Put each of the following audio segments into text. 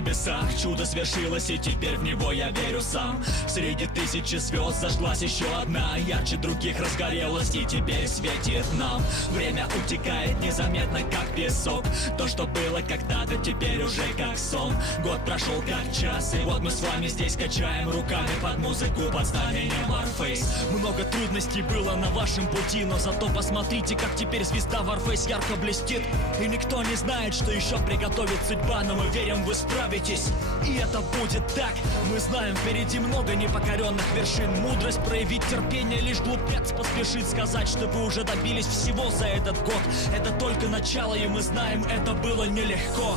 небесах чудо свершилось, и теперь в него я верю сам. Среди тысячи звезд зажглась еще одна, ярче других разгорелась и теперь светит нам. Время утекает незаметно, как песок. То, что было когда-то, теперь уже как сон. Год прошел как час, и вот мы с вами здесь качаем руками под музыку под знаменем Warface. Много трудностей было на вашем пути, но зато посмотрите, как теперь звезда Warface ярко блестит. И никто не знает, что еще приготовит судьба, но мы верим, вы справитесь, и это будет так. Мы знаем, впереди много непокоренных вершин. Мудрость проявить терпение, лишь глупец поспешит сказать, что вы уже добились всего за этот год. Это только начало, и мы знаем, это было нелегко.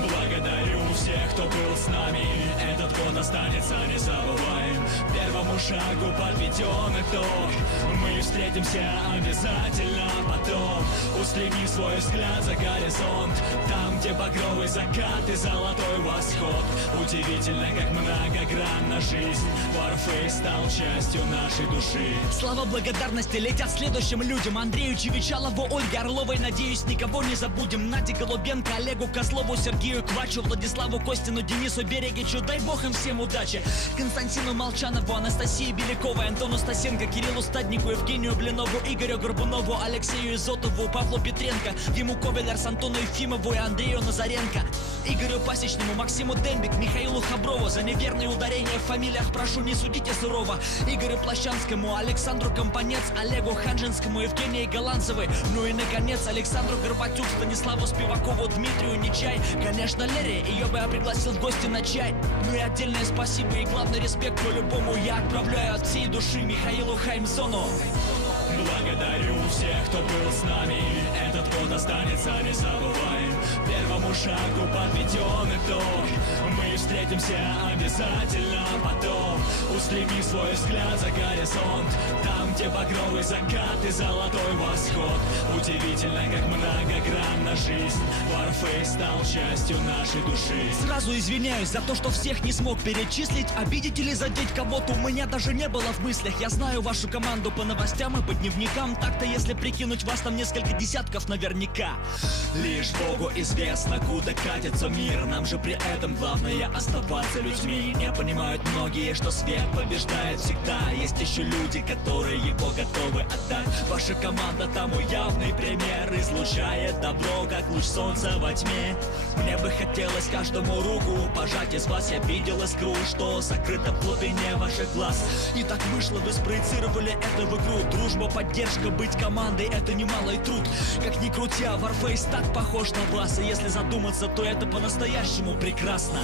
Благодарю всех, кто был с нами. Этот год останется незабываем. Первому шагу подведен итог. Мы встретимся обязательно потом. Устреми свой взгляд за горизонт, там, где багровый закат и золотой восход. Удивительно, как многогранна жизнь. Warface стал частью нашей души. Слова благодарности летят следующим людям: Андрею Чевичалову, Ольге Орловой. Надеюсь, никого не забудем. Наде Голубенко, Олегу Козлову, Сергею Квачу, Владиславу Костину, Денису Берегичу. Дай бог им всем удачи. Константину Молчанову, Анастасии Беляковой, Антону Стасенко, Кириллу Стаднику, Евгению Блинову, Игорю Горбунову, Алексею Изотову, Павлу Петренко, Диму Ковелерс, Антону Ефимову и Андрею Назаренко, Игорю Пасечному, Максиму Дембик, Михаилу Хаброву. За неверные ударения в фамилиях прошу, не судите сурово. Игорю Плащанскому, Александру Компанец, Олегу Ханжинскому, Евгении Голландцевой. Ну и наконец Александру Горбатюк, Станиславу Спивакову, Дмитрию Нечай. Конечно, Лере, ее бы я пригласил в гости на чай. Ну и отдельное спасибо и главный респект по-любому я отправляю от всей души Михаилу Хаймзону. Благодарю всех, кто был с нами. Этот год останется незабываем. Первому шагу подведен итог. Мы встретимся обязательно потом. Устреми свой взгляд за горизонт, там, где багровый закат и золотой восход. Удивительно, как многогранна жизнь. Warface стал частью нашей души. Сразу извиняюсь за то, что всех не смог перечислить. Обидеть или задеть кого-то у меня даже не было в мыслях. Я знаю вашу команду по новостям и по дневникам. Так-то, если прикинуть, вас там несколько десятков наверняка. Лишь Богу известно, куда катится мир. Нам же при этом главное оставаться людьми. Не понимают многие, что свет побеждает всегда. Есть еще люди, которые его готовы отдать. Ваша команда тому явный пример. Излучает добро, как луч солнца во тьме. Мне бы хотелось каждому руку пожать. Из вас я видел искру, что сокрыта в глубине ваших глаз. И так вышло, вы спроецировали это в игру. Дружба, поддержка, быть командой — это немалый труд. Как ни крути, а Warface так похож на вас. И если задуматься, то это по-настоящему прекрасно.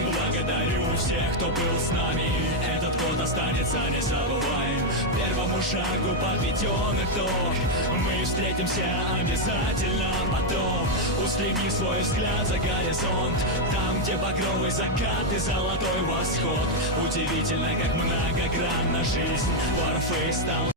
Благодарю всех, кто был с нами. Этот год останется незабываем. Первому шагу подведен итог. Мы встретимся обязательно потом. Устреми свой взгляд за горизонт, там, где багровый закат и золотой восход. Удивительно, как многогранна жизнь. Warface стал